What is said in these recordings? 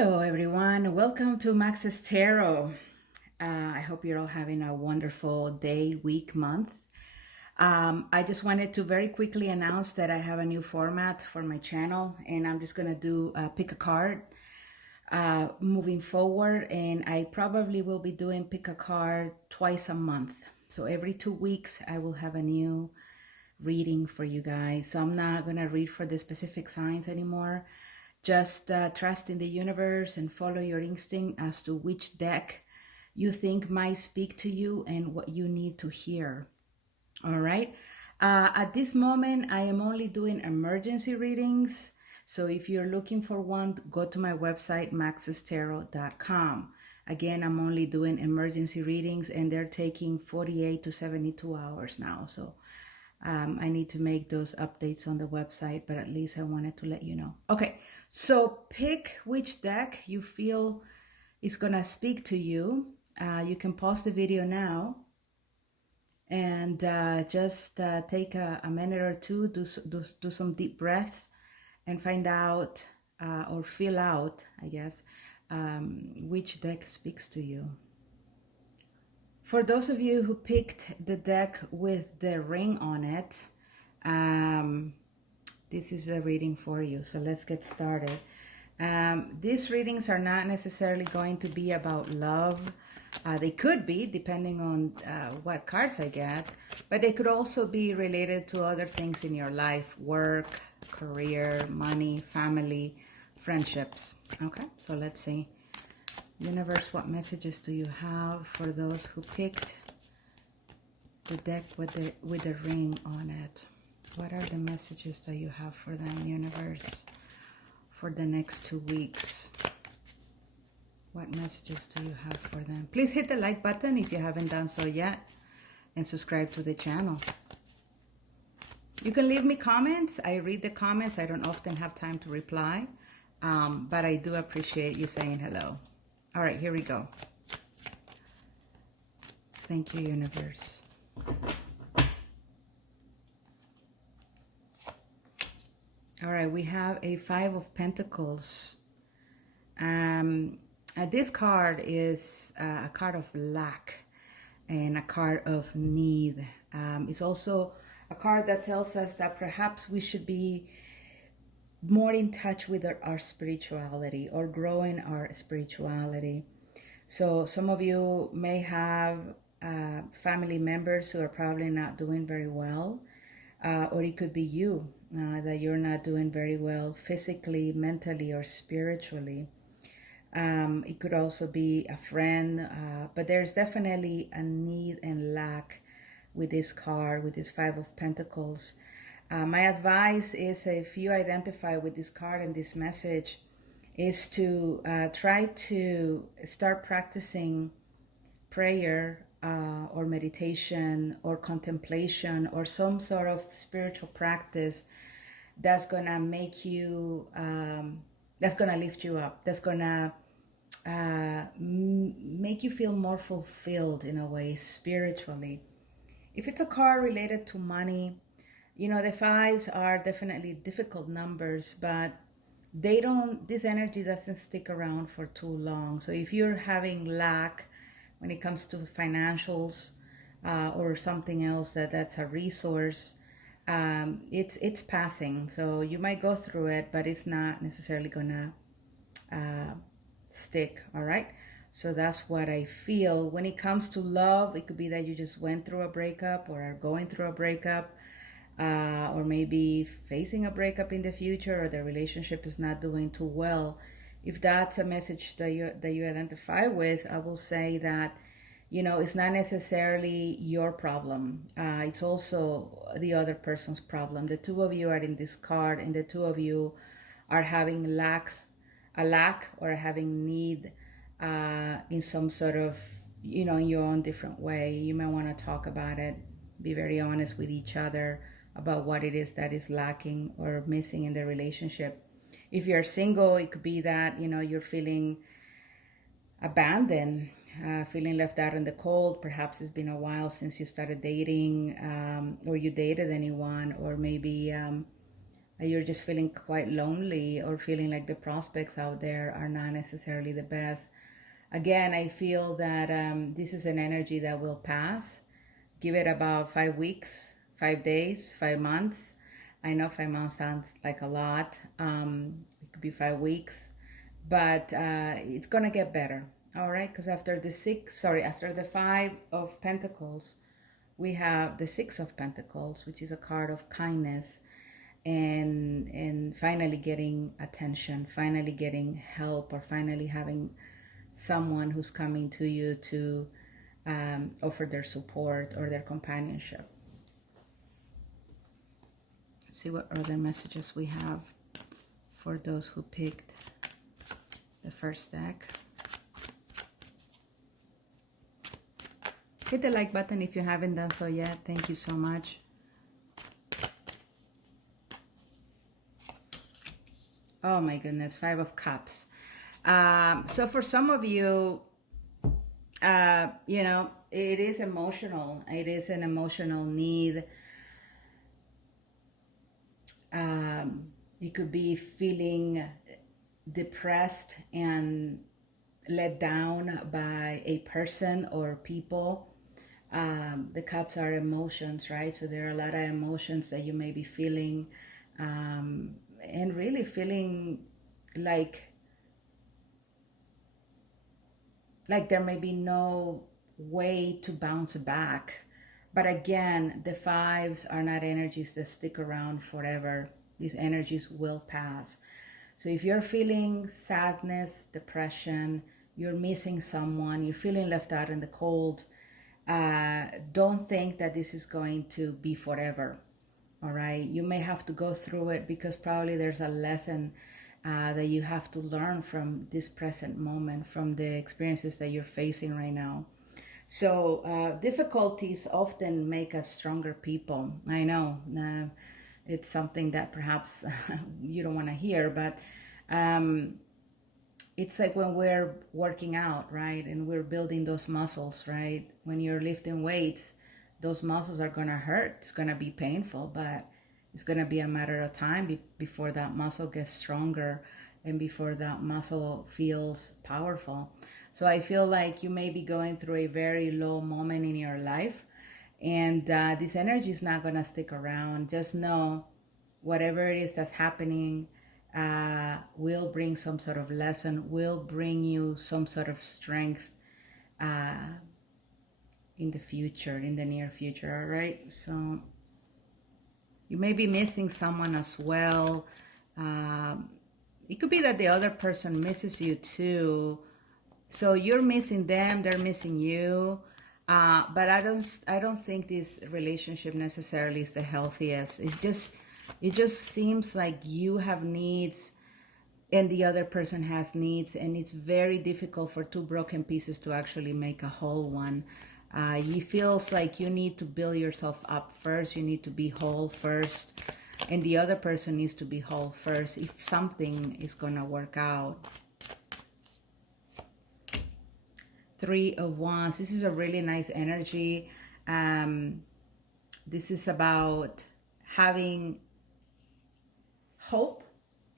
Hello, everyone. Welcome to Max's Tarot. I hope you're all having a wonderful day, week, month. I just wanted to very quickly announce that I have a new format for my channel, and I'm just going to do pick a card moving forward. And I probably will be doing pick a card twice a month. So every 2 weeks, I will have a new reading for you guys. So I'm not going to read for the specific signs anymore. Just trust in the universe and follow your instinct as to which deck you think might speak to you and what you need to hear. All right. At this moment, I am only doing emergency readings. So if you're looking for one, go to my website, maxestarot.com. Again, I'm only doing emergency readings and they're taking 48 to 72 hours now. So I need to make those updates on the website, but at least I wanted to let you know. Okay, so pick which deck you feel is gonna speak to you. You can pause the video now and just take a minute or two, do some deep breaths and find out or fill out, I guess, which deck speaks to you. For those of you who picked the deck with the ring on it, this is a reading for you. So let's get started. These readings are not necessarily going to be about love. They could be, depending on what cards I get, but they could also be related to other things in your life: work, career, money, family, friendships. Okay, so let's see. Universe, what messages do you have for those who picked the deck with the ring on it? What are the messages that you have for them, universe, for the next 2 weeks? What messages do you have for them? Please hit the like button if you haven't done so yet and subscribe to the channel. You can leave me comments. I read the comments. I don't often have time to reply, but I do appreciate you saying hello. All right, here we go. Thank you, universe. All right, we have a Five of Pentacles. This card is a card of lack and a card of need. It's also a card that tells us that perhaps we should be more in touch with our spirituality or growing our spirituality. So some of you may have family members who are probably not doing very well, or it could be you that you're not doing very well physically, mentally, or spiritually. It could also be a friend, but there's definitely a need and lack with this card, with this Five of Pentacles. My advice is, if you identify with this card and this message, is to try to start practicing prayer or meditation or contemplation or some sort of spiritual practice that's gonna make you, that's gonna lift you up, that's gonna make you feel more fulfilled in a way spiritually. If it's a card related to money, you know, the fives are definitely difficult numbers, but they don't, this energy doesn't stick around for too long. So if you're having lack when it comes to financials or something else that's a resource, it's passing. So you might go through it, but it's not necessarily gonna stick. All right, so that's what I feel. When it comes to love, it could be that you just went through a breakup or are going through a breakup, or maybe facing a breakup in the future, or the relationship is not doing too well. If that's a message that you identify with, I will say that, you know, it's not necessarily your problem. It's also the other person's problem. The two of you are in this card, and the two of you are having a lack or having need in some sort of, you know, in your own different way. You may want to talk about it, be very honest with each other about what it is that is lacking or missing in the relationship. If you're single, it could be that, you know, you're feeling abandoned, feeling left out in the cold. Perhaps it's been a while since you started dating, or you dated anyone, or maybe you're just feeling quite lonely or feeling like the prospects out there are not necessarily the best. Again, I feel that this is an energy that will pass. Give it about 5 weeks, 5 days, 5 months. I know 5 months sounds like a lot. It could be 5 weeks, but it's gonna get better. All right, because after the Five of Pentacles, we have the Six of Pentacles, which is a card of kindness and finally getting attention, finally getting help, or finally having someone who's coming to you to offer their support or their companionship. Let's see what other messages we have for those who picked the first deck. Hit the like button if you haven't done so yet. Thank you so much. Oh my goodness, Five of Cups. So for some of you, you know, it is emotional. It is an emotional need. You could be feeling depressed and let down by a person or people. The cups are emotions, right? So there are a lot of emotions that you may be feeling, and really feeling like there may be no way to bounce back. But again, the fives are not energies that stick around forever. These energies will pass. So if you're feeling sadness, depression, you're missing someone, you're feeling left out in the cold, don't think that this is going to be forever. All right, you may have to go through it because probably there's a lesson that you have to learn from this present moment, from the experiences that you're facing right now. So difficulties often make us stronger people. I know it's something that perhaps you don't want to hear, but it's like when we're working out, right? And we're building those muscles, right? When you're lifting weights, those muscles are going to hurt. It's going to be painful, but it's going to be a matter of time before that muscle gets stronger and before that muscle feels powerful. So I feel like you may be going through a very low moment in your life, and this energy is not going to stick around. Just know whatever it is that's happening will bring some sort of lesson, will bring you some sort of strength in the future, in the near future, all right? So you may be missing someone as well. It could be that the other person misses you too. So you're missing them, they're missing you. But I don't think this relationship necessarily is the healthiest. It just seems like you have needs and the other person has needs, and it's very difficult for two broken pieces to actually make a whole one. It feels like you need to build yourself up first. You need to be whole first, and the other person needs to be whole first if something is gonna work out. Three of Wands. This is a really nice energy. This is about having hope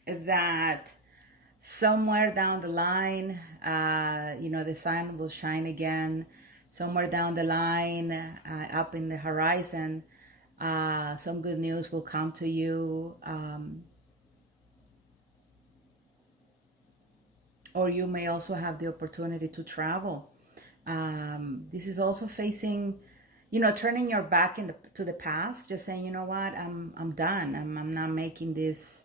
that somewhere down the line, you know, the sun will shine again. Somewhere down the line, up in the horizon, some good news will come to you. Or you may also have the opportunity to travel. This is also facing, you know, turning your back to the past, just saying, you know what, I'm done. I'm not making this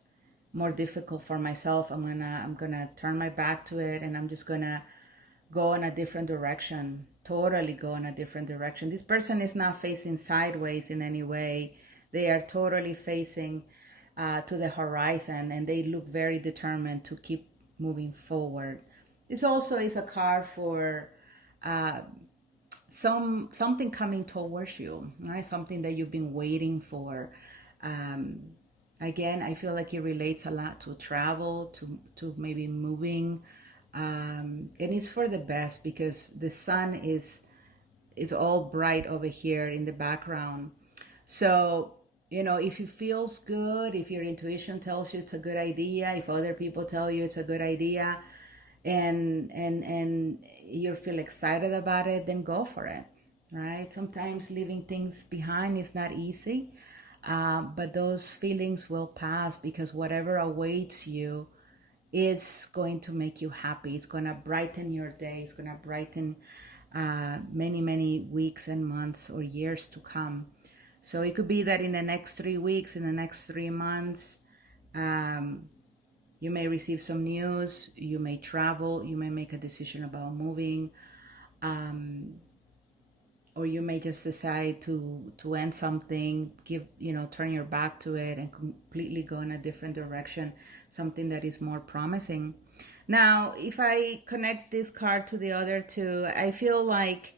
more difficult for myself. I'm gonna turn my back to it, and I'm just gonna go in a different direction. Totally go in a different direction. This person is not facing sideways in any way. They are totally facing to the horizon, and they look very determined to keep moving forward. This also is a card for something coming towards you, right? Something that you've been waiting for. Again, I feel like it relates a lot to travel, to maybe moving, and it's for the best because the sun is all bright over here in the background. So if it feels good, if your intuition tells you it's a good idea, if other people tell you it's a good idea, and you feel excited about it, then go for it, right? Sometimes leaving things behind is not easy, but those feelings will pass, because whatever awaits you is going to make you happy. It's going to brighten your day. It's going to brighten many, many weeks and months or years to come. So it could be that in the next 3 weeks, in the next 3 months, you may receive some news, you may travel, you may make a decision about moving, or you may just decide to end something, turn your back to it and completely go in a different direction, something that is more promising. Now, if I connect this card to the other two, I feel like,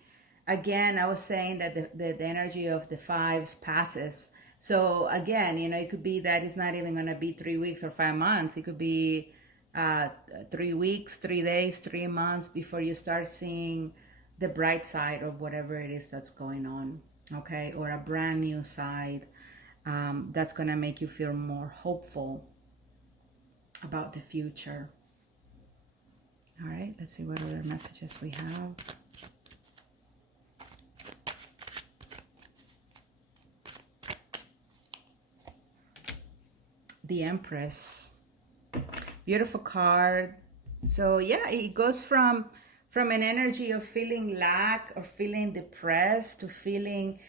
again, I was saying that the energy of the fives passes. So again, it could be that it's not even going to be 3 weeks or 5 months. It could be 3 weeks, 3 days, 3 months before you start seeing the bright side of whatever it is that's going on, okay? Or a brand new side that's going to make you feel more hopeful about the future. All right, let's see what other messages we have. The Empress. Beautiful card. So yeah, it goes from an energy of feeling lack or feeling depressed to feeling,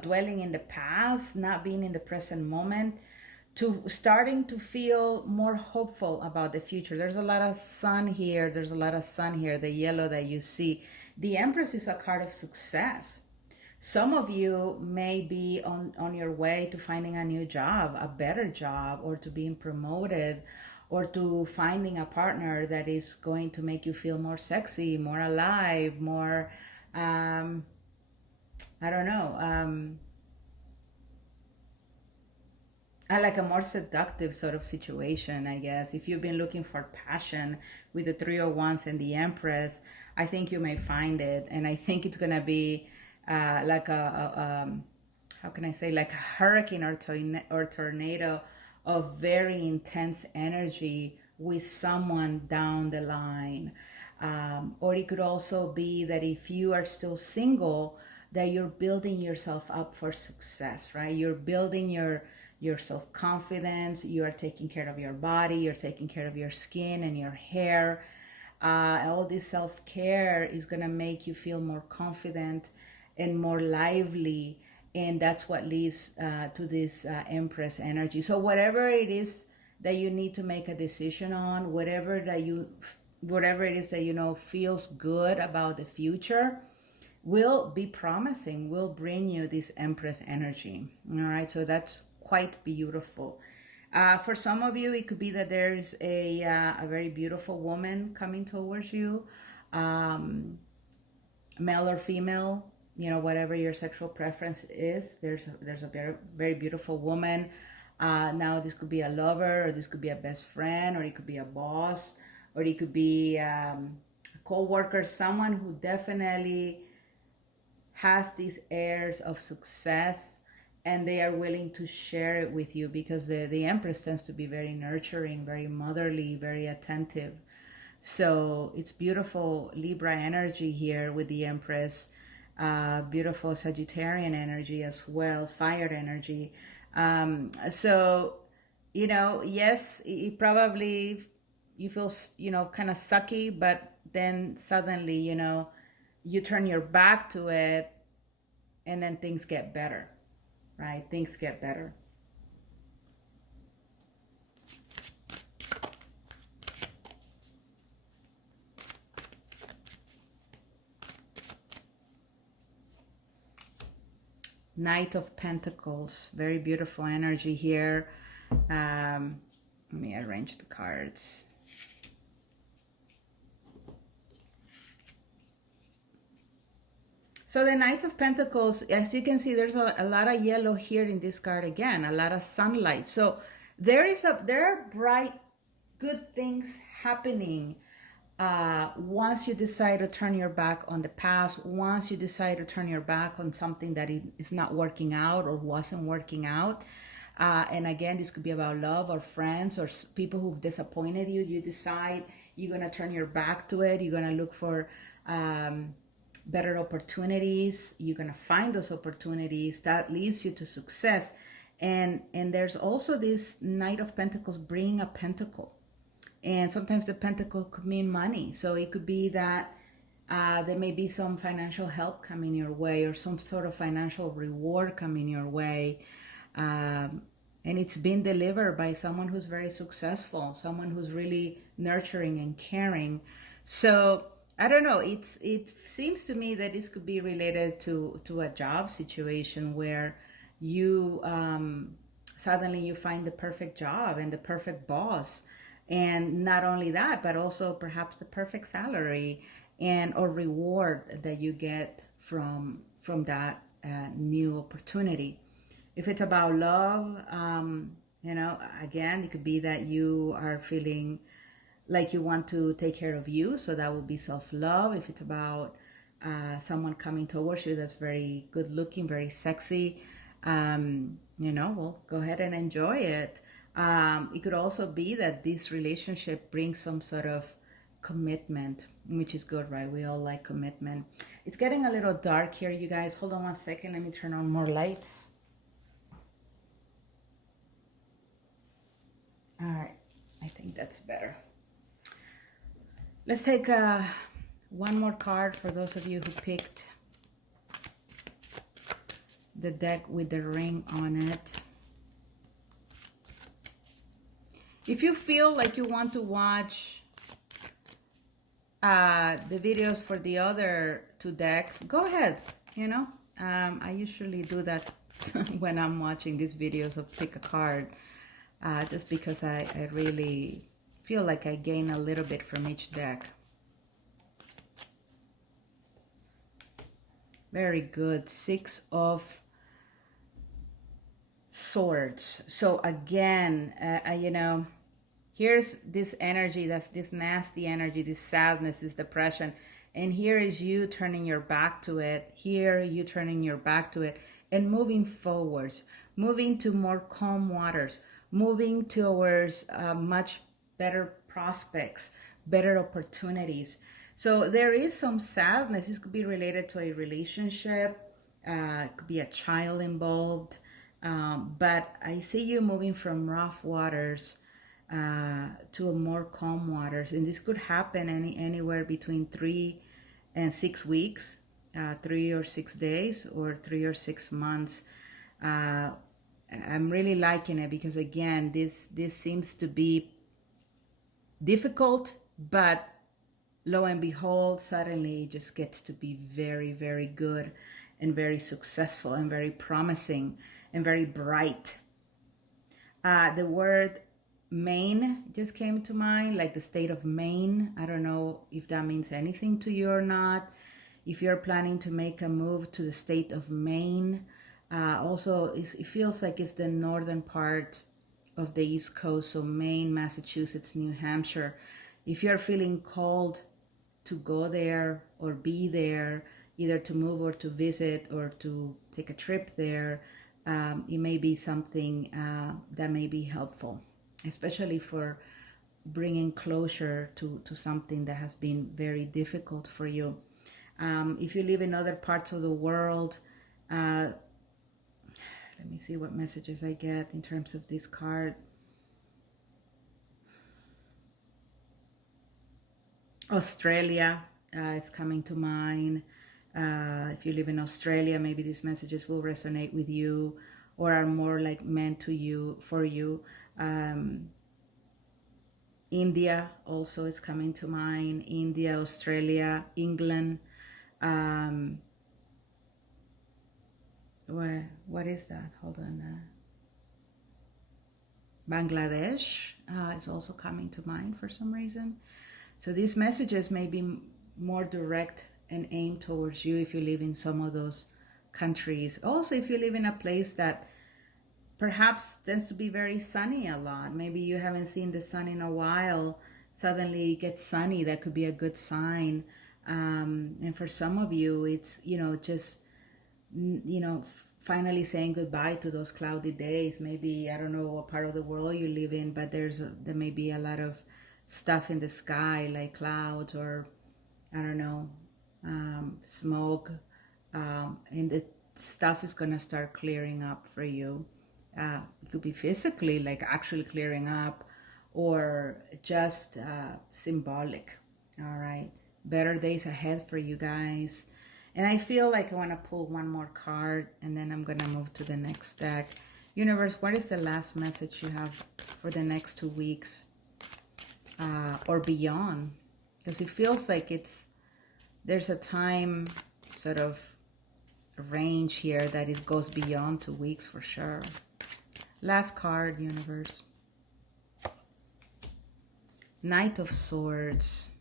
dwelling in the past, not being in the present moment, to starting to feel more hopeful about the future. There's a lot of sun here. There's a lot of sun here, the yellow that you see. The Empress is a card of success. Some of you may be on your way to finding a new job, a better job, or to being promoted, or to finding a partner that is going to make you feel more sexy, more alive, more, I don't know, like a more seductive sort of situation, I guess. If you've been looking for passion with the Three of Wands and the Empress, I think you may find it. And I think it's going to be like how can I say, like a hurricane or tornado of very intense energy with someone down the line. Or it could also be that if you are still single, that you're building yourself up for success, right? You're building your self-confidence, you are taking care of your body, you're taking care of your skin and your hair. All this self-care is going to make you feel more confident and more lively, and that's what leads to this Empress energy. So whatever it is that you need to make a decision on, whatever it is that feels good about the future, will be promising, will bring you this Empress energy. All right, so that's quite beautiful. For some of you, it could be that there's a very beautiful woman coming towards you, male or female, whatever your sexual preference is. There's a very, very beautiful woman. Now this could be a lover, or this could be a best friend, or it could be a boss, or it could be a co-worker, someone who definitely has these airs of success, and they are willing to share it with you, because the Empress tends to be very nurturing, very motherly, very attentive. So it's beautiful Libra energy here with the Empress. Beautiful Sagittarian energy as well, fire energy. So, yes, it probably, you feel, kind of sucky, but then suddenly, you turn your back to it, and then things get better, right? Things get better. Knight of Pentacles, very beautiful energy here. Let me arrange the cards. So the Knight of Pentacles, as you can see, there's a lot of yellow here in this card again, a lot of sunlight. So there are bright, good things happening once you decide to turn your back on the past, once you decide to turn your back on something that is not working out or wasn't working out. And again, this could be about love or friends or people who've disappointed you. You decide you're going to turn your back to it. You're going to look for better opportunities. You're going to find those opportunities that leads you to success. And there's also this Knight of Pentacles bringing a pentacle. And sometimes the pentacle could mean money. So it could be that there may be some financial help coming your way or some sort of financial reward coming your way. And it's been delivered by someone who's very successful, someone who's really nurturing and caring. So I don't know, it seems to me that this could be related to a job situation where you suddenly you find the perfect job and the perfect boss. And not only that, but also perhaps the perfect salary and or reward that you get from that new opportunity. If it's about love, again, it could be that you are feeling like you want to take care of you, so that would be self-love. If it's about someone coming towards you that's very good looking, very sexy, well, go ahead and enjoy it. It could also be that this relationship brings some sort of commitment, which is good, right? We all like commitment. It's getting a little dark here, you guys. Hold on one second. Let me turn on more lights. All right. I think that's better. Let's take one more card for those of you who picked the deck with the ring on it. If you feel like you want to watch the videos for the other two decks, go ahead. I usually do that when I'm watching these videos of pick a card, just because I really feel like I gain a little bit from each deck. Very good. 6 of Swords. So again, here's this energy, that's this nasty energy, this sadness, this depression. And here is you turning your back to it. Here, you turning your back to it and moving forwards, moving to more calm waters, moving towards much better prospects, better opportunities. So there is some sadness. This could be related to a relationship. It could be a child involved. But I see you moving from rough waters to a more calm waters, and this could happen anywhere between 3 and 6 weeks, 3 or 6 days, or 3 or 6 months. I'm really liking it because again, this seems to be difficult, but lo and behold, suddenly it just gets to be very, very good and very successful and very promising and very bright. The word Maine just came to mind, like the state of Maine. I don't know if that means anything to you or not. If you're planning to make a move to the state of Maine, also it feels like it's the northern part of the East Coast, so Maine, Massachusetts, New Hampshire. If you're feeling called to go there or be there, either to move or to visit or to take a trip there, it may be something that may be helpful, especially for bringing closure to something that has been very difficult for you. If you live in other parts of the world, let me see what messages I get in terms of this card. Australia is coming to mind. If you live in Australia, maybe these messages will resonate with you or are more like meant to you, for you. India also is coming to mind. India, Australia, England. What is that? Hold on. Bangladesh is also coming to mind for some reason. So these messages may be more direct and aimed towards you if you live in some of those countries. Also, if you live in a place that perhaps tends to be very sunny a lot, maybe you haven't seen the sun in a while, suddenly it gets sunny, that could be a good sign. And for some of you, it's, just, finally saying goodbye to those cloudy days. Maybe, I don't know what part of the world you live in, but there may be a lot of stuff in the sky, like clouds, or I don't know, smoke, and the stuff is gonna start clearing up for you. It could be physically, like actually clearing up, or just symbolic. All right, better days ahead for you guys. And I feel like I want to pull one more card, and then I'm gonna move to the next deck. Universe, what is the last message you have for the next 2 weeks, or beyond? Because it feels like there's a time sort of range here that it goes beyond 2 weeks for sure. Last card, Universe. Knight of Swords.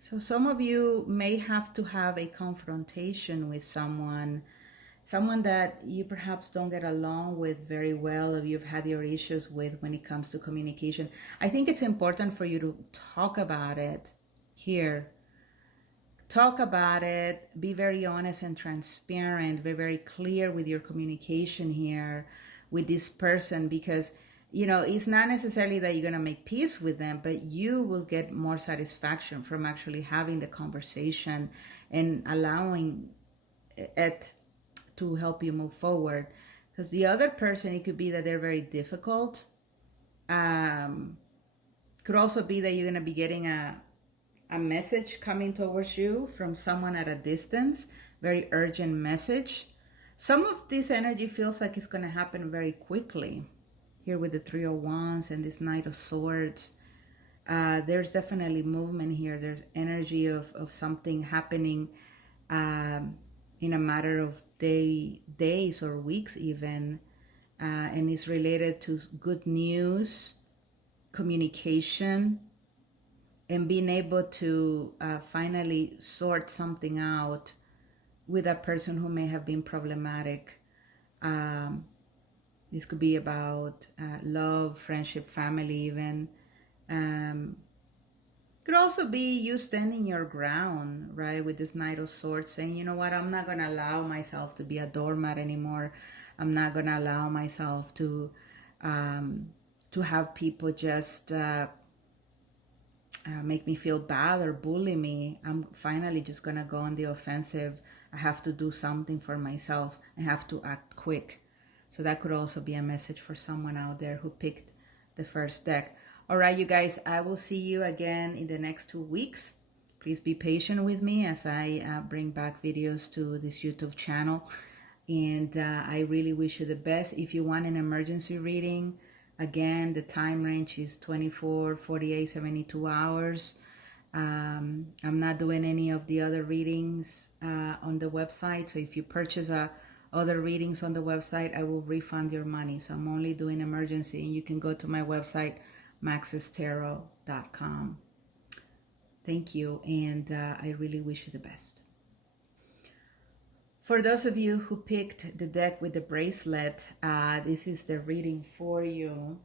So some of you may have to have a confrontation with someone that you perhaps don't get along with very well, or you've had your issues with when it comes to communication. I think it's important for you to talk about it here. Talk about it, be very honest and transparent, be very clear with your communication here with this person, because it's not necessarily that you're going to make peace with them, but you will get more satisfaction from actually having the conversation and allowing it to help you move forward. Because the other person, it could be that they're very difficult. Could also be that you're going to be getting a message coming towards you from someone at a distance, very urgent message. Some of this energy feels like it's going to happen very quickly. Here with the Three of Wands and this Knight of Swords, there's definitely movement here. There's energy of something happening in a matter of days or weeks even, and it's related to good news, communication, and being able to finally sort something out with a person who may have been problematic. This could be about love, friendship, family even. Could also be you standing your ground, right? With this Knight of Swords, saying, you know what, I'm not going to allow myself to be a doormat anymore. I'm not going to allow myself to have people just make me feel bad or bully me. I'm finally just going to go on the offensive. I have to do something for myself. I have to act quick. So that could also be a message for someone out there who picked the first deck. All right, you guys, I will see you again in the next 2 weeks. Please be patient with me as I bring back videos to this YouTube channel. And I really wish you the best. If you want an emergency reading, again, the time range is 24, 48, 72 hours. I'm not doing any of the other readings on the website. So if you purchase other readings on the website, I will refund your money. So I'm only doing emergency, and you can go to my website, maxestarot.com. Thank you, and I really wish you the best. For those of you who picked the deck with the bracelet, this is the reading for you.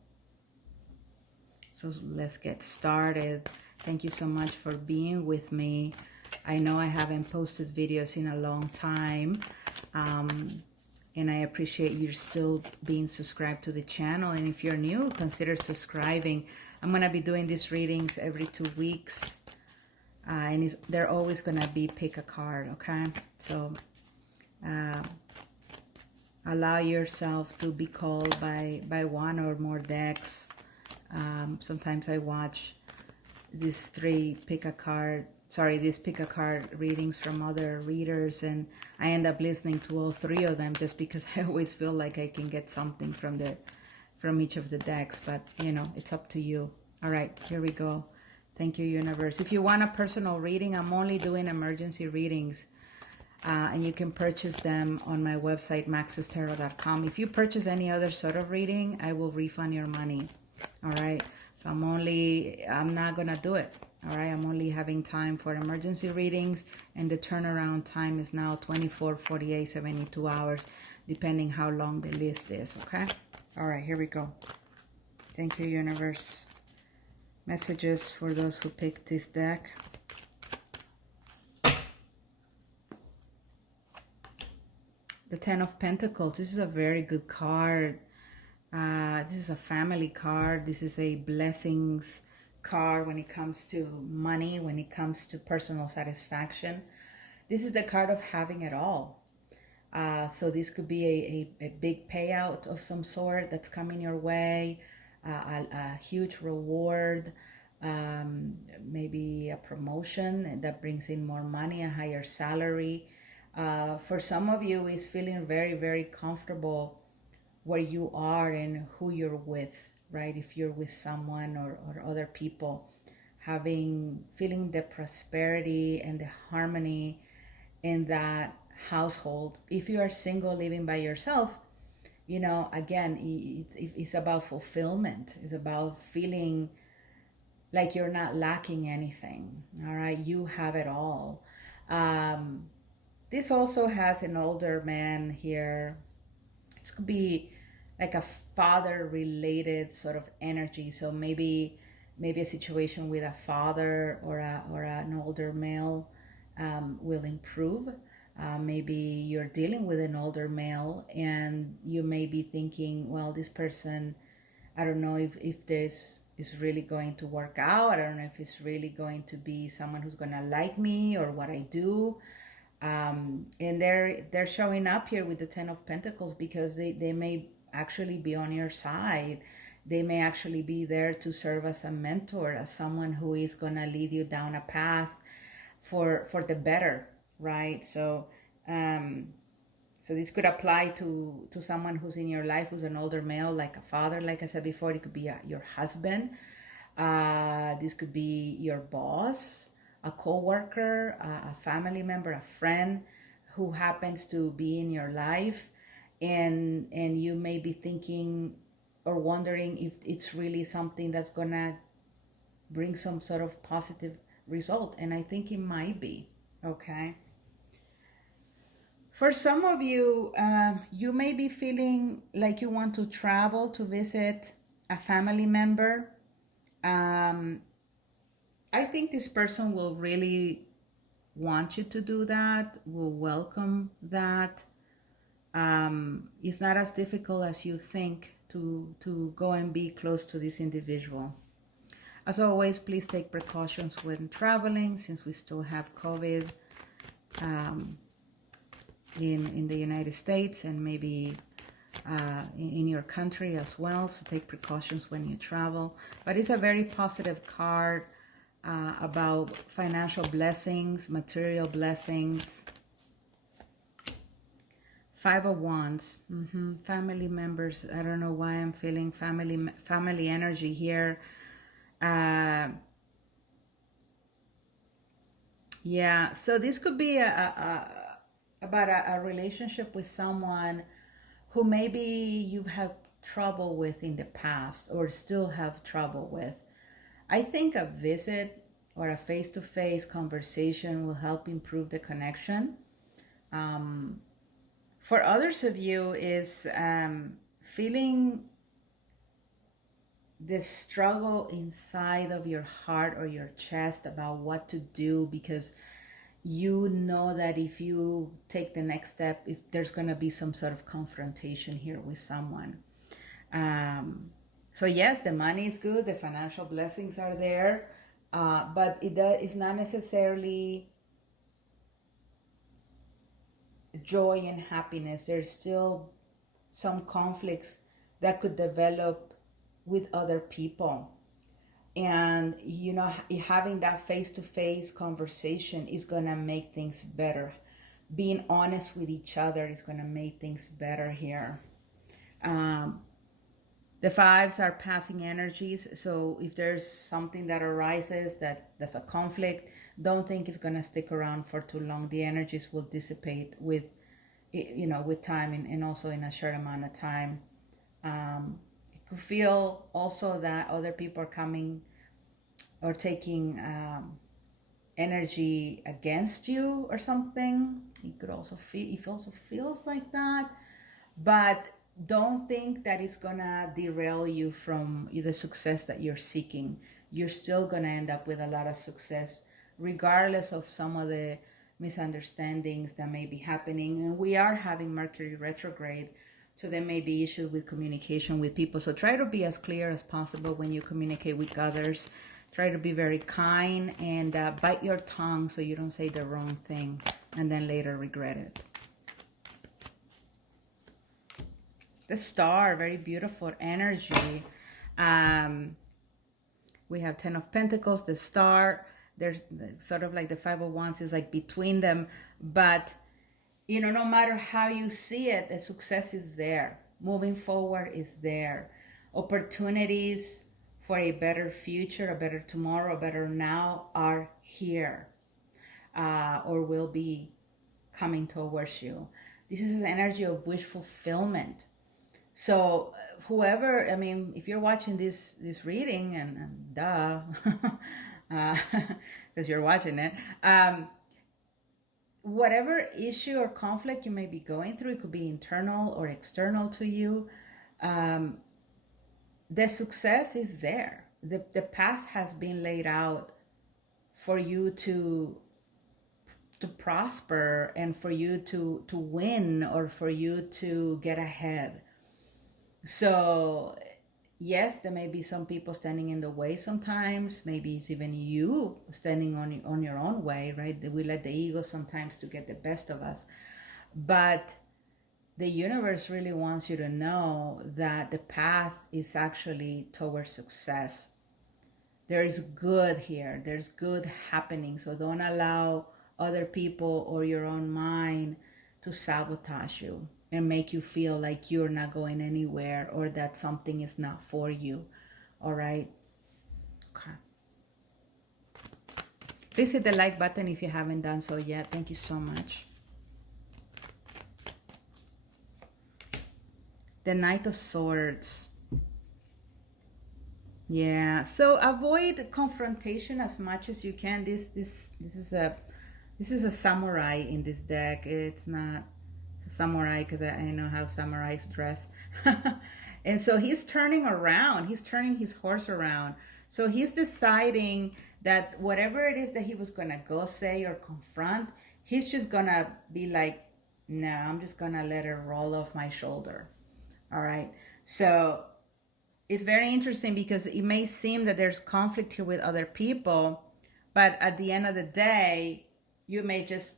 So let's get started. Thank you so much for being with me. I know I haven't posted videos in a long time. And I appreciate you still being subscribed to the channel. And if you're new, consider subscribing. I'm going to be doing these readings every 2 weeks. And they're always going to be pick a card, okay? So allow yourself to be called by one or more decks. Sometimes I watch these pick a card readings from other readers, and I end up listening to all 3 of them just because I always feel like I can get something from each of the decks. But it's up to you. All right, here we go. Thank you, universe. If you want a personal reading, I'm only doing emergency readings, and you can purchase them on my website, maxestarot.com. If you purchase any other sort of reading, I will refund your money. All right, so I'm not gonna do it. All right, I'm only having time for emergency readings, and the turnaround time is now 24, 48, 72 hours, depending how long the list is, okay? All right, here we go. Thank you, universe. Messages for those who picked this deck. the Ten of Pentacles. This is a very good card. This is a family card. This is a blessings card when it comes to money, when it comes to personal satisfaction. This is the card of having it all. So this could be a big payout of some sort that's coming your way, a huge reward, maybe a promotion that brings in more money, a higher salary. For some of you, is feeling very, very comfortable where you are and who you're with, right? If you're with someone or other people, feeling the prosperity and the harmony in that household. If you are single, living by yourself, you know, again, it's about fulfillment. It's about feeling like you're not lacking anything. All right, you have it all. This also has an older man here. This could be like a father related sort of energy. So maybe a situation with a father or an older male will improve. Maybe you're dealing with an older male and you may be thinking, well, this person, I don't know if this is really going to work out. I don't know if it's really going to be someone who's going to like me or what I do. And they're showing up here with the Ten of Pentacles because they may actually be on your side. They may actually be there to serve as a mentor, as someone who is going to lead you down a path for the better, right? So so this could apply to someone who's in your life, who's an older male, like a father. Like I said before, it could be your husband. This could be your boss, a co-worker, a family member, a friend who happens to be in your life, and you may be thinking or wondering if it's really something that's gonna bring some sort of positive result. And I think it might be. Okay. For some of you, you may be feeling like you want to travel to visit a family member. I think this person will really want you to do that, will welcome that. It's not as difficult as you think to go and be close to this individual. As always, please take precautions when traveling, since we still have COVID in the United States and maybe in your country as well. So take precautions when you travel. But it's a very positive card about financial blessings, material blessings. Five of Wands, family members. I don't know why I'm feeling family energy here. Yeah, so this could be about a relationship with someone who maybe you've had trouble with in the past or still have trouble with. I think a visit or a face-to-face conversation will help improve the connection. For others of you is feeling the struggle inside of your heart or your chest about what to do, because you know that if you take the next step, there's going to be some sort of confrontation here with someone. So yes, the money is good, the financial blessings are there, but it's not necessarily joy and happiness. There's still some conflicts that could develop with other people. And, you know, having that face-to-face conversation is going to make things better. Being honest with each other is going to make things better here. The fives are passing energies. So if there's something that arises that's a conflict, don't think it's going to stick around for too long. The energies will dissipate with, you know, with time and also in a short amount of time. It could feel also that other people are coming or taking energy against you or something. It could also feel, it also feels like that, but don't think that it's gonna derail you from the success that you're seeking. You're still gonna end up with a lot of success, regardless of some of the misunderstandings that may be happening. And we are having Mercury retrograde, so there may be issues with communication with people. So try to be as clear as possible when you communicate with others. Try to be very kind and bite your tongue so you don't say the wrong thing and then later regret it. The Star, very beautiful energy. We have 10 of Pentacles, the Star. There's sort of like the Five of Wands is like between them. But, you know, no matter how you see it, the success is there. Moving forward is there. Opportunities for a better future, a better tomorrow, a better now are here, or will be coming towards you. This is an energy of wish fulfillment. So whoever, I mean, if you're watching this reading, and duh, because you're watching it, whatever issue or conflict you may be going through, it could be internal or external to you, the success is there. The path has been laid out for you to prosper and for you to win, or for you to get ahead. So yes, there may be some people standing in the way sometimes. Maybe it's even you standing on your own way, right? We let the ego sometimes to get the best of us. But the universe really wants you to know that the path is actually towards success. There is good here. There's good happening. So don't allow other people or your own mind to sabotage you and make you feel like you're not going anywhere, or that something is not for you. All right? Okay. Please hit the like button if you haven't done so yet. Thank you so much. The Knight of Swords. Yeah, so avoid confrontation as much as you can. This is a samurai in this deck. It's not a samurai because I know how samurais dress. And so he's turning around. He's turning his horse around. So he's deciding that whatever it is that he was gonna go say or confront, he's just gonna be like, no, I'm just gonna let it roll off my shoulder. All right. So it's very interesting because it may seem that there's conflict here with other people, but at the end of the day, you may just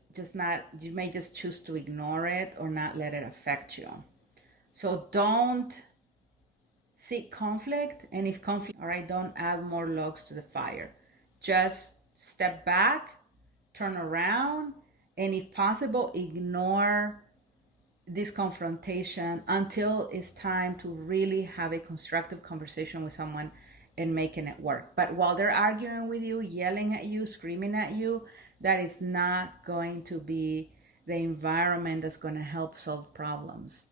choose to ignore it or not let it affect you. So don't seek conflict, and if conflict, all right, don't add more logs to the fire. Just step back, turn around, and if possible, ignore this confrontation until it's time to really have a constructive conversation with someone and making it work. But while they're arguing with you, yelling at you, screaming at you, that is not going to be the environment that's going to help solve problems.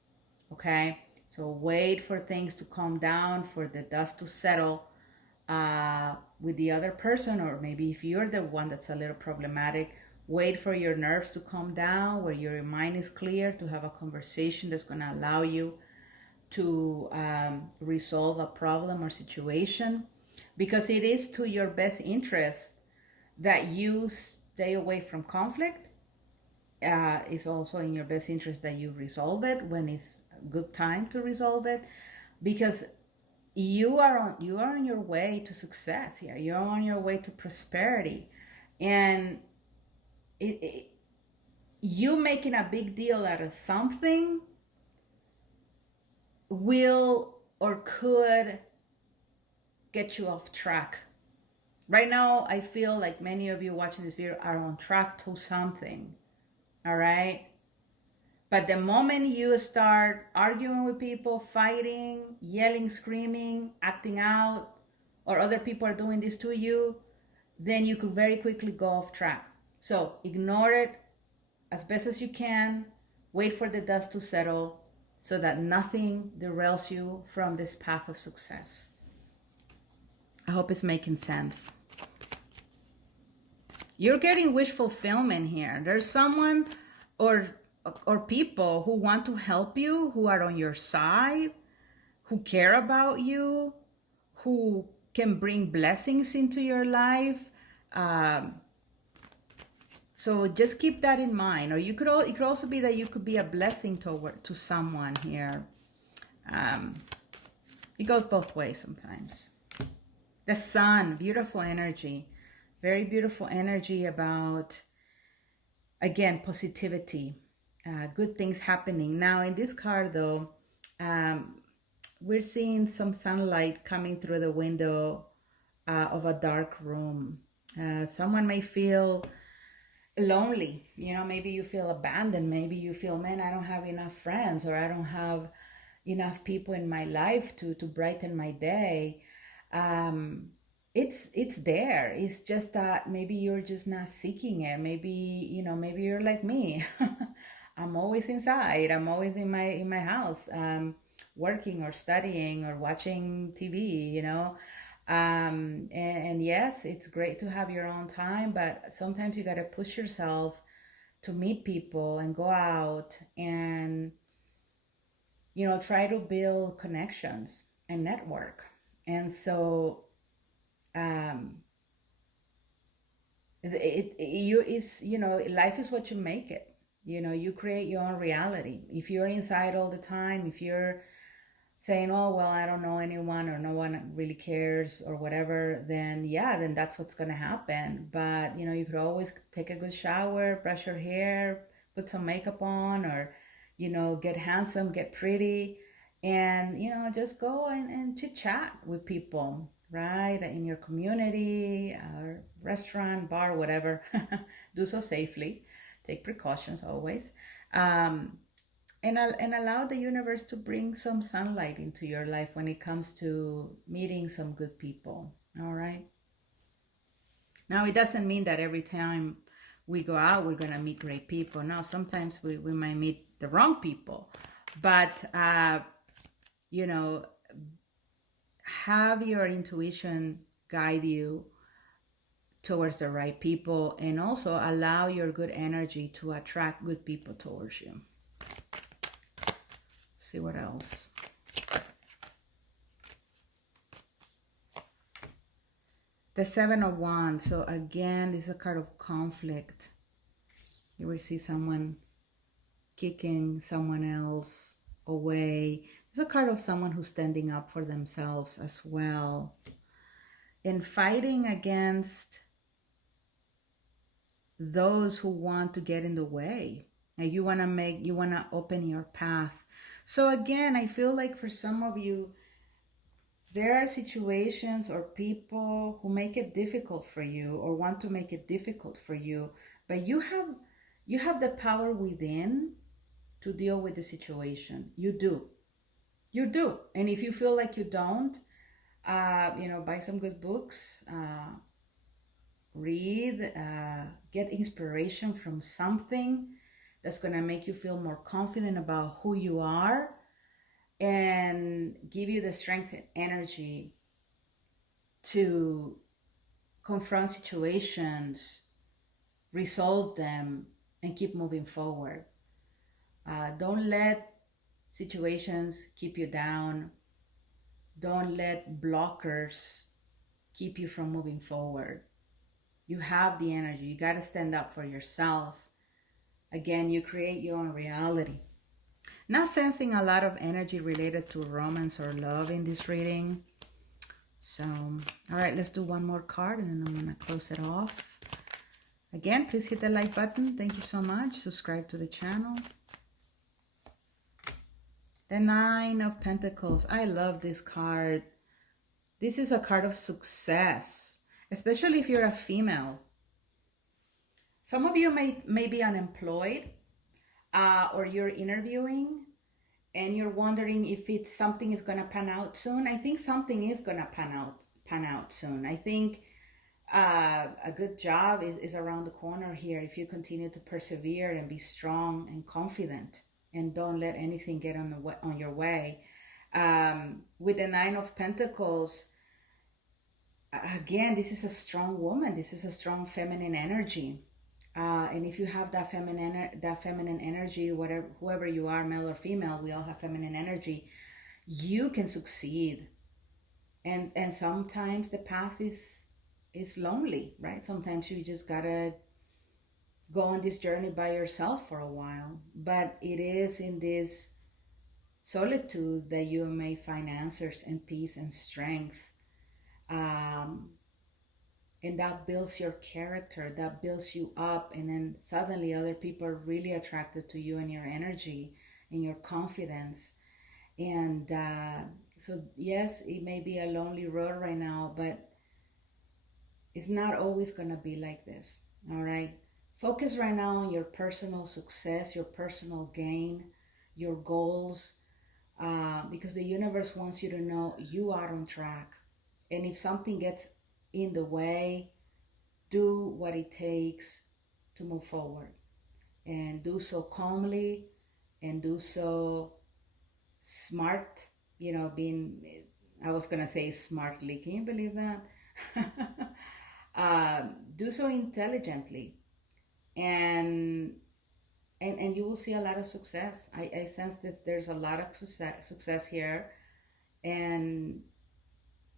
Okay? So wait for things to calm down, for the dust to settle with the other person, or maybe if you're the one that's a little problematic, wait for your nerves to calm down, where your mind is clear, to have a conversation that's going to allow you to resolve a problem or situation, because it is to your best interest that you stay away from conflict. It's also in your best interest that you resolve it when it's a good time to resolve it, because you are on your way to success here. You're on your way to prosperity, and you making a big deal out of something will or could get you off track. Right now, I feel like many of you watching this video are on track to something, all right? But the moment you start arguing with people, fighting, yelling, screaming, acting out, or other people are doing this to you, then you could very quickly go off track. So ignore it as best as you can. Wait for the dust to settle so that nothing derails you from this path of success. I hope it's making sense. You're getting wish fulfillment here. There's someone or people who want to help you, who are on your side, who care about you, who can bring blessings into your life. So just keep that in mind. Or it could also be that you could be a blessing to someone here. Um, it goes both ways sometimes. The sun, beautiful energy, very beautiful energy about, again, positivity, good things happening. Now in this card though, um, we're seeing some sunlight coming through the window of a dark room. Someone may feel lonely, maybe you feel abandoned, maybe you feel, man, I don't have enough friends, or I don't have enough people in my life to brighten my day. um it's there. It's just that maybe you're just not seeking it. Maybe, maybe you're like me. I'm always inside. I'm always in my house, working or studying or watching TV, and yes, it's great to have your own time, but sometimes you got to push yourself to meet people and go out and, try to build connections and network. And so, um, you is, life is what you make it. You create your own reality. If you're inside all the time, if you're saying, oh, well, I don't know anyone, or no one really cares, or whatever, then yeah, then that's what's going to happen. But, you could always take a good shower, brush your hair, put some makeup on, or, get handsome, get pretty, and, just go and chit chat with people, right? In your community, or restaurant, bar, whatever. Do so safely. Take precautions always. Um, and allow the universe to bring some sunlight into your life when it comes to meeting some good people. All right. Now, it doesn't mean that every time we go out, we're going to meet great people. No, sometimes we might meet the wrong people. But, you know, have your intuition guide you towards the right people, and also allow your good energy to attract good people towards you. See what else. The Seven of Wands. So again, this is a card of conflict. You will see someone kicking someone else away. It's a card of someone who's standing up for themselves as well, and fighting against those who want to get in the way. And you want to open your path. So again, I feel like for some of you, there are situations or people who make it difficult for you, or want to make it difficult for you, but you have the power within to deal with the situation. You do. And if you feel like you don't, buy some good books, read, get inspiration from something that's going to make you feel more confident about who you are, and give you the strength and energy to confront situations, resolve them, and keep moving forward. Don't let situations keep you down. Don't let blockers keep you from moving forward. You have the energy. You got to stand up for yourself. Again, you create your own reality. Not sensing a lot of energy related to romance or love in this reading. So, all right, let's do one more card and then I'm going to close it off. Again, please hit the like button. Thank you so much. Subscribe to the channel. The Nine of Pentacles. I love this card. This is a card of success, especially if you're a female. Some of you may be unemployed, or you're interviewing and you're wondering if it's something is going to pan out soon. I think something is going to pan out soon. I think a good job is around the corner here if you continue to persevere and be strong and confident, and don't let anything get on your way. With the Nine of Pentacles, again, this is a strong woman. This is a strong feminine energy. And if you have that feminine energy, whoever you are, male or female, we all have feminine energy. You can succeed. And sometimes the path is lonely, right? Sometimes you just gotta go on this journey by yourself for a while, but it is in this solitude that you may find answers and peace and strength. Um, and that builds your character, that builds you up, and then suddenly other people are really attracted to you and your energy and your confidence. And so yes, it may be a lonely road right now, but it's not always going to be like this. All right, focus right now on your personal success, your personal gain, your goals, because the universe wants you to know you are on track. And if something gets in the way, do what it takes to move forward, and do so calmly, and do so smart, being, I was going to say smartly. Can you believe that? Do so intelligently, and and you will see a lot of success. I sense that there's a lot of success here, and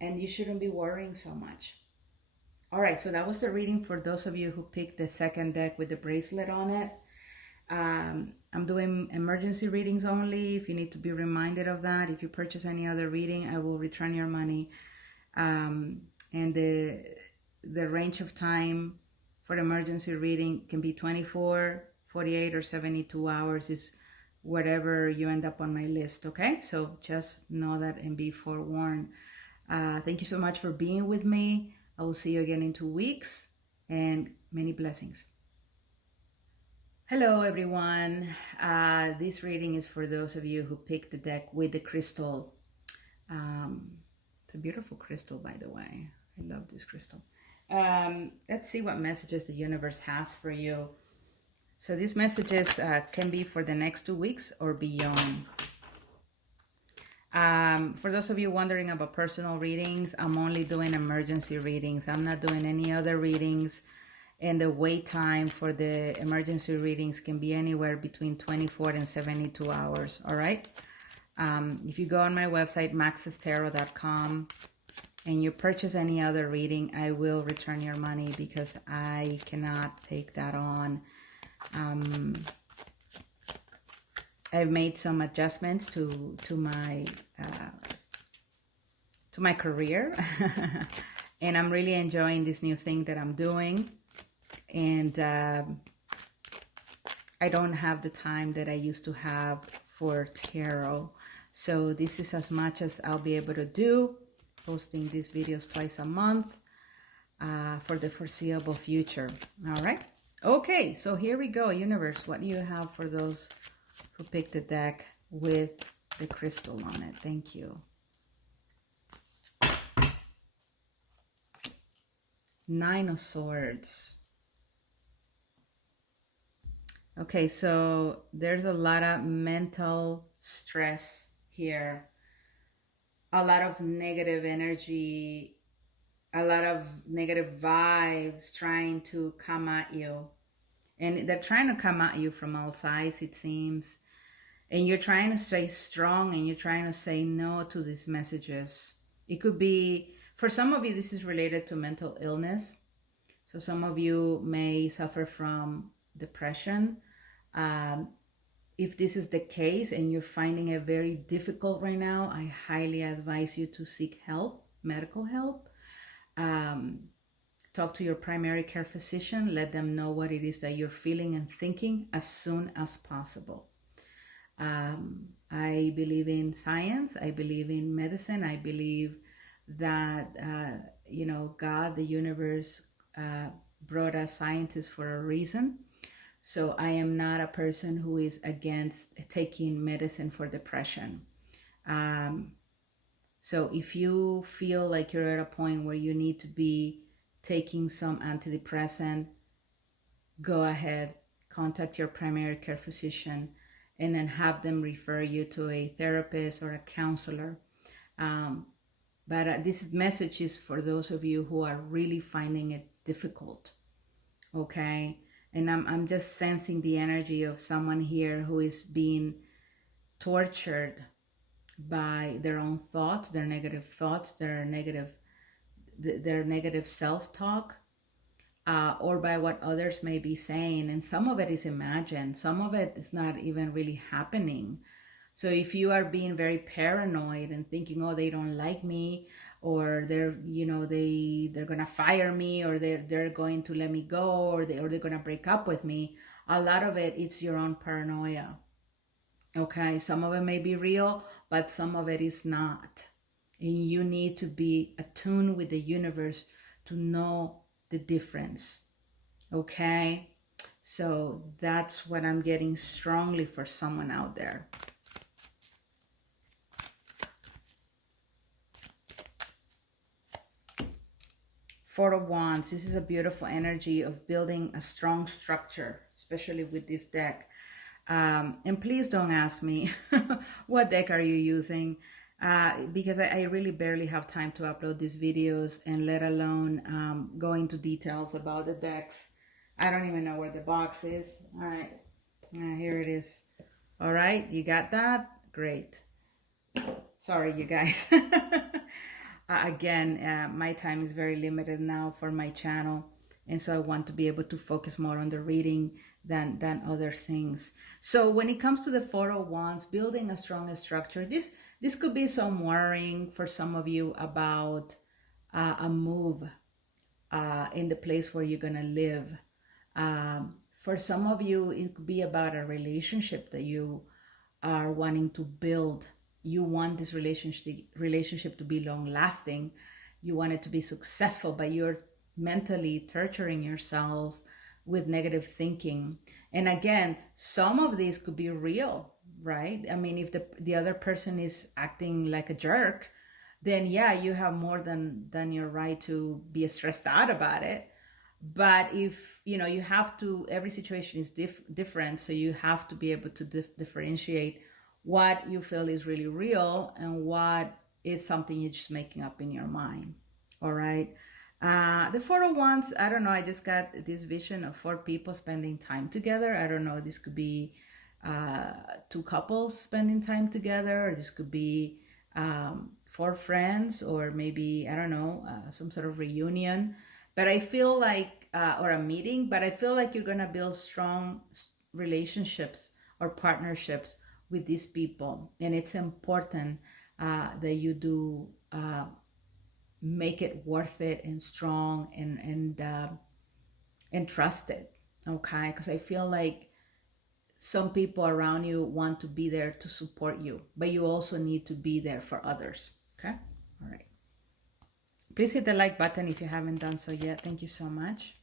you shouldn't be worrying so much. All right, so that was the reading for those of you who picked the second deck with the bracelet on it. I'm doing emergency readings only. If you need to be reminded of that, if you purchase any other reading, I will return your money. And the range of time for emergency reading can be 24, 48, or 72 hours. Is whatever you end up on my list, okay? So just know that and be forewarned. Thank you so much for being with me. I will see you again in 2 weeks, and many blessings. Hello, everyone. This reading is for those of you who picked the deck with the crystal. It's a beautiful crystal, by the way. I love this crystal. Let's see what messages the universe has for you. So these messages can be for the next 2 weeks or beyond. For those of you wondering about personal readings, I'm only doing emergency readings. I'm not doing any other readings. And the wait time for the emergency readings can be anywhere between 24 and 72 hours. All right. If you go on my website, maxestarot.com, and you purchase any other reading, I will return your money because I cannot take that on. I've made some adjustments to my career, and I'm really enjoying this new thing that I'm doing. And I don't have the time that I used to have for tarot. So this is as much as I'll be able to do, posting these videos twice a month for the foreseeable future. All right. Okay, so here we go. Universe, what do you have for those who picked the deck with the crystal on it? Thank you. Nine of Swords. Okay, so there's a lot of mental stress here, a lot of negative energy, a lot of negative vibes trying to come at you. And they're trying to come at you from all sides, it seems. And you're trying to stay strong, and you're trying to say no to these messages. It could be, for some of you, this is related to mental illness. So some of you may suffer from depression. If this is the case and you're finding it very difficult right now, I highly advise you to seek help, medical help. Talk to your primary care physician. Let them know what it is that you're feeling and thinking as soon as possible. I believe in science. I believe in medicine. I believe that, God, the universe, brought us scientists for a reason. So I am not a person who is against taking medicine for depression. So if you feel like you're at a point where you need to be taking some antidepressant, go ahead, contact your primary care physician, and then have them refer you to a therapist or a counselor. But this message is for those of you who are really finding it difficult, okay? And I'm just sensing the energy of someone here who is being tortured by their own thoughts, their negative self-talk. or by what others may be saying. And some of it is imagined, some of it is not even really happening. So if you are being very paranoid and thinking, oh, they don't like me, or they're gonna fire me, or they're going to let me go, or they're gonna break up with me, a lot of it's your own paranoia. Okay, some of it may be real, but some of it is not. And you need to be attuned with the universe to know the difference. Okay, so that's what I'm getting strongly for someone out there. Four of Wands. This is a beautiful energy of building a strong structure, especially with this deck. And please don't ask me what deck are you using, because I really barely have time to upload these videos, and let alone go into details about the decks. I don't even know where the box is. All right, here it is. All right, you got that? Great. Sorry, you guys. Again, my time is very limited now for my channel, and so I want to be able to focus more on the reading than other things. So when it comes to the Four of Wands, building a strong structure, this could be some worrying for some of you about a move in the place where you're gonna live. For some of you, it could be about a relationship that you are wanting to build. You want this relationship to be long lasting. You want it to be successful, but you're mentally torturing yourself with negative thinking. And again, some of these could be real, right? I mean, if the other person is acting like a jerk, then yeah, you have more than your right to be stressed out about it. But if you have to, every situation is different, so you have to be able to differentiate what you feel is really real and what is something you're just making up in your mind. All right. The Four of Wands, I don't know, I just got this vision of four people spending time together. I don't know, this could be two couples spending time together, or this could be four friends, or maybe, I don't know, some sort of reunion. But I feel like, or a meeting, but I feel like you're going to build strong relationships or partnerships with these people. And it's important that you do make it worth it and strong and trusted. Okay. Because I feel like some people around you want to be there to support you, but you also need to be there for others. Okay. All right. Please hit the like button if you haven't done so yet. Thank you so much.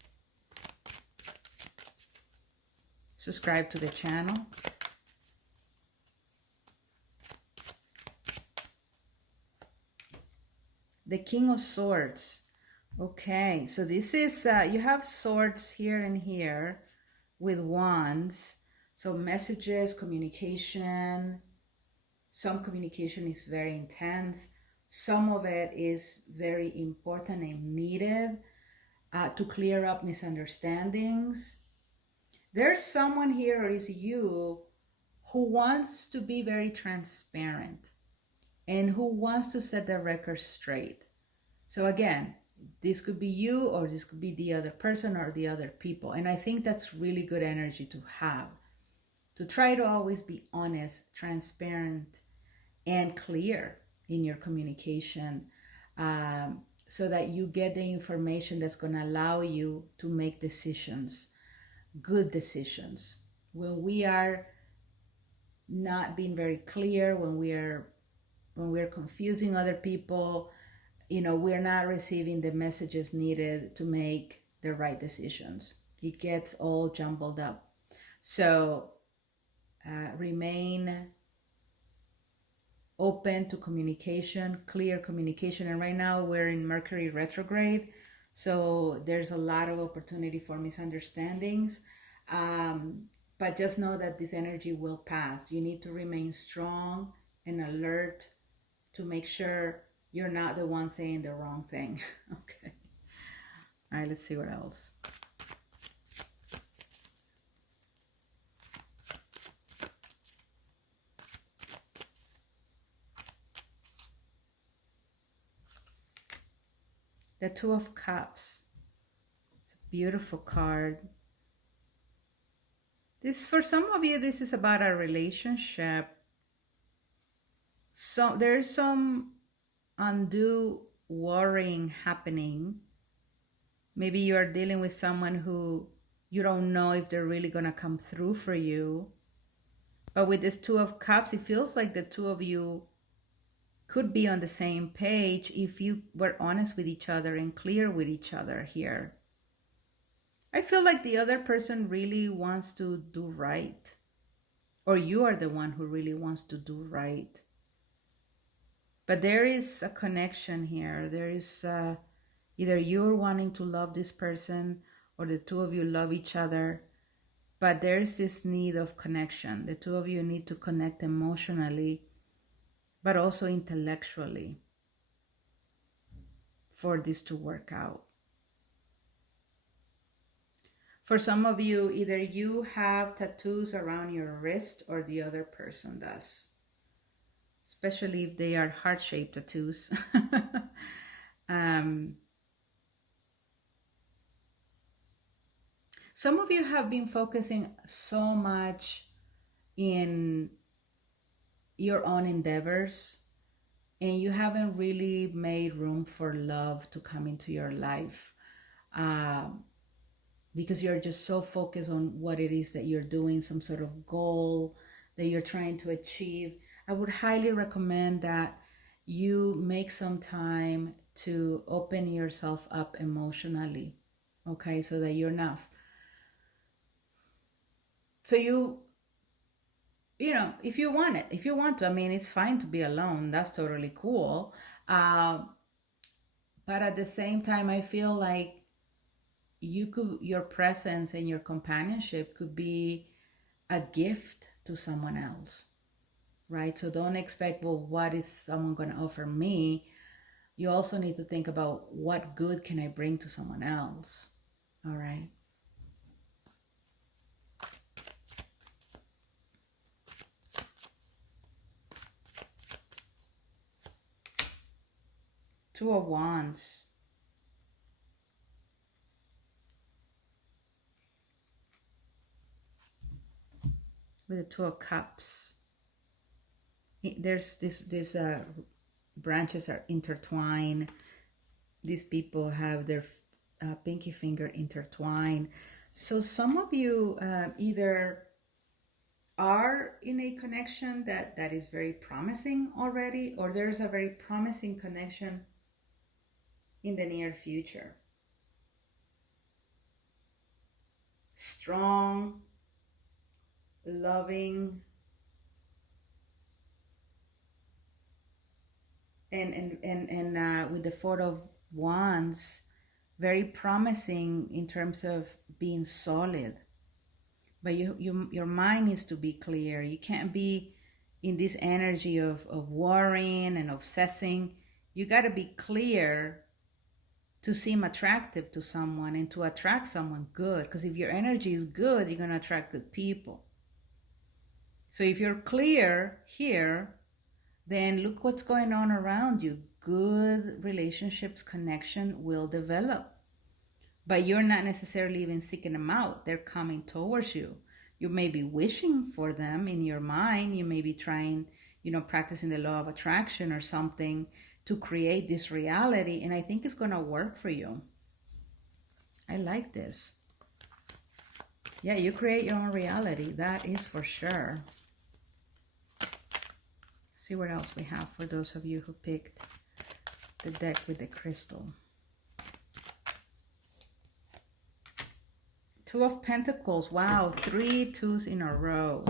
Subscribe to the channel. The King of Swords. Okay, so this is, you have swords here and here with wands. So messages, communication. Some communication is very intense. Some of it is very important and needed to clear up misunderstandings. There's someone here, or is you, who wants to be very transparent and who wants to set the record straight. So again, this could be you, or this could be the other person or the other people. And I think that's really good energy to have, to try to always be honest, transparent, and clear in your communication, so that you get the information that's going to allow you to make decisions, good decisions. When we are not being very clear, when we're confusing other people, we're not receiving the messages needed to make the right decisions. It gets all jumbled up. So remain open to communication, clear communication. And right now we're in Mercury retrograde, so there's a lot of opportunity for misunderstandings. But just know that this energy will pass. You need to remain strong and alert to make sure you're not the one saying the wrong thing. Okay. All right, let's see what else. The Two of Cups. It's a Beautiful card. This, for some of you, this is about a relationship. So there's some undue worrying happening. Maybe you are dealing with someone who you don't know if they're really going to come through for you. But with this Two of Cups, it feels like the two of you could be on the same page if you were honest with each other and clear with each other here. I feel like the other person really wants to do right, or you are the one who really wants to do right. But there is a connection here. There is either you're wanting to love this person or the two of you love each other. But there's this need of connection. The two of you need to connect emotionally, but also intellectually for this to work out. For some of you, either you have tattoos around your wrist or the other person does, especially if they are heart-shaped tattoos. Some of you have been focusing so much in your own endeavors, and you haven't really made room for love to come into your life, because you're just so focused on what it is that you're doing, some sort of goal that you're trying to achieve. I would highly recommend that you make some time to open yourself up emotionally, okay, so that you're not, so you know, if you want it, if you want to, I mean, it's fine to be alone. That's totally cool. But at the same time, I feel like your presence and your companionship could be a gift to someone else, right? So don't expect, well, what is someone going to offer me? You also need to think about what good can I bring to someone else, all right? Two of Wands. With the Two of Cups. There's this branches are intertwined. These people have their pinky finger intertwined. So some of you either are in a connection that is very promising already, or there's a very promising connection in the near future. Strong, loving, and with the Four of Wands, very promising in terms of being solid. But your mind needs to be clear. You can't be in this energy of worrying and obsessing. You got to be clear to seem attractive to someone and to attract someone good. Because if your energy is good, you're going to attract good people. So if you're clear here, then look what's going on around you. Good relationships, connection will develop. But you're not necessarily even seeking them out. They're coming towards you. You may be wishing for them in your mind. You may be trying, practicing the law of attraction or something to create this reality. And I think it's going to work for you. I like this. Yeah, you create your own reality. That is for sure. See what else we have for those of you who picked the deck with the crystal. Two of Pentacles. Wow, 3 twos in a row.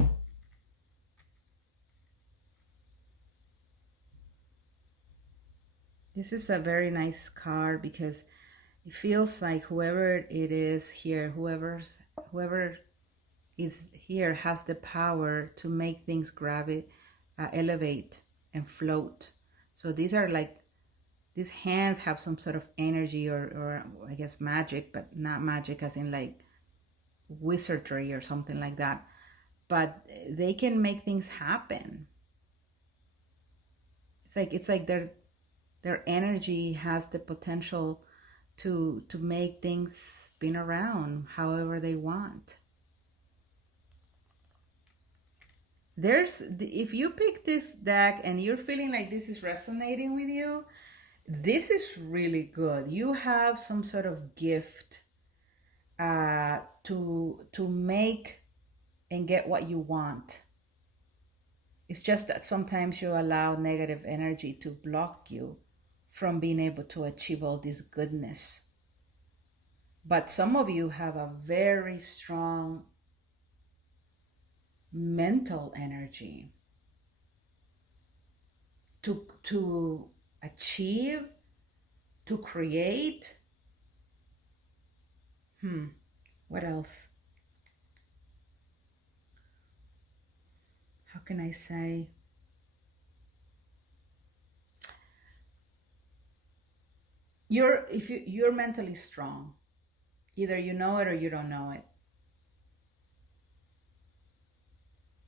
This is a very nice card because it feels like whoever it is here, whoever is here has the power to make things elevate and float. So these are like, these hands have some sort of energy or I guess magic, but not magic as in like wizardry or something like that. But they can make things happen. It's like their energy has the potential to make things spin around however they want. If you pick this deck and you're feeling like this is resonating with you, this is really good. You have some sort of gift to make and get what you want. It's just that sometimes you allow negative energy to block you from being able to achieve all this goodness. But some of you have a very strong mental energy to achieve, to create. What else? How can I say? You're mentally strong. Either you know it or you don't know it.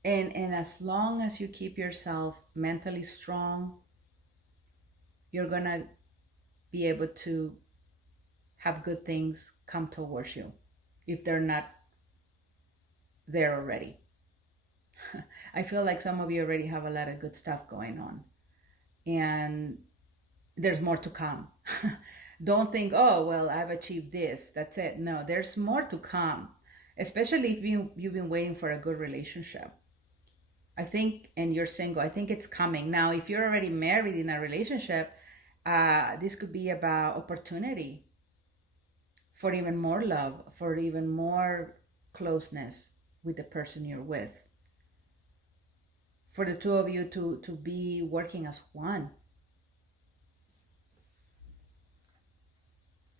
And as long as you keep yourself mentally strong, you're gonna be able to have good things come towards you if they're not there already. I feel like some of you already have a lot of good stuff going on, and there's more to come. Don't think, oh, well, I've achieved this, that's it. No, there's more to come, especially if you've been waiting for a good relationship. I think, and you're single, I think it's coming. Now, if you're already married in a relationship, this could be about opportunity for even more love, for even more closeness with the person you're with. For the two of you to be working as one.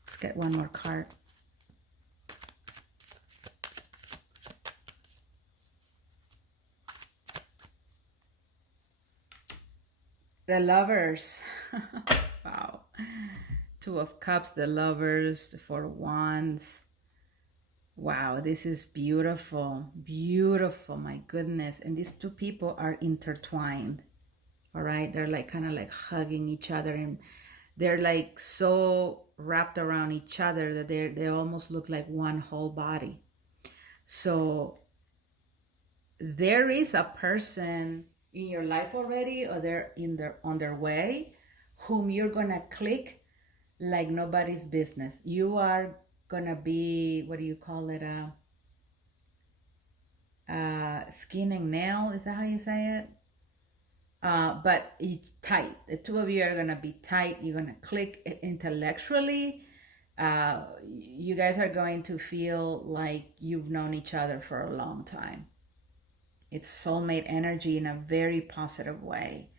Let's get one more card. The Lovers. Wow. Two of Cups, the Lovers, the Four of Wands. Wow, this is beautiful. Beautiful, my goodness. And these two people are intertwined. All right, they're like kind of like hugging each other, and they're like so wrapped around each other that they almost look like one whole body. So there is a person in your life already, or they're on their way, whom you're gonna click like nobody's business. You are gonna be, what do you call it, skin and nail, is that how you say it? But it's tight. The two of you are gonna be tight. You're gonna click intellectually. You guys are going to feel like you've known each other for a long time. It's soulmate energy in a very positive way.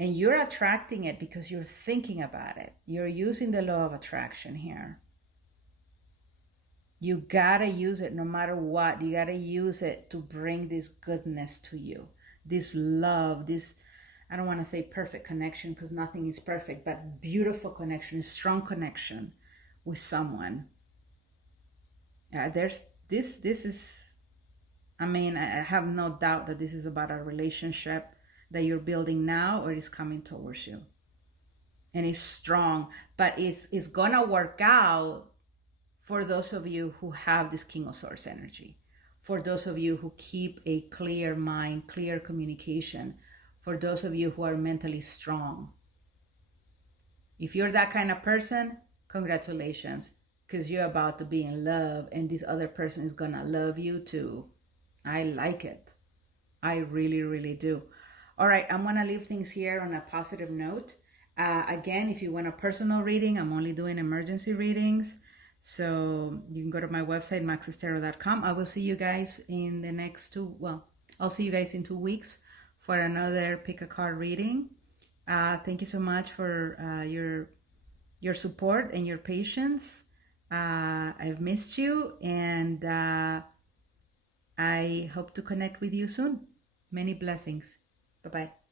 And you're attracting it because you're thinking about it. You're using the law of attraction here. You gotta use it no matter what. You gotta use it to bring this goodness to you. This love, this, I don't want to say perfect connection because nothing is perfect, but beautiful connection, strong connection with someone. This is, I mean, I have no doubt that this is about a relationship that you're building now or is coming towards you. And it's strong, but it's gonna work out for those of you who have this King of Swords energy, for those of you who keep a clear mind, clear communication, for those of you who are mentally strong. If you're that kind of person, congratulations, because you're about to be in love and this other person is gonna love you too. I like it. I really, really do. All right, I'm gonna leave things here on a positive note. Again, if you want a personal reading, I'm only doing emergency readings. So you can go to my website, maxestarot.com. I will see you guys in the next I'll see you guys in 2 weeks for another pick a card reading. Thank you so much for your support and your patience. I've missed you, and I hope to connect with you soon. Many blessings. Bye-bye.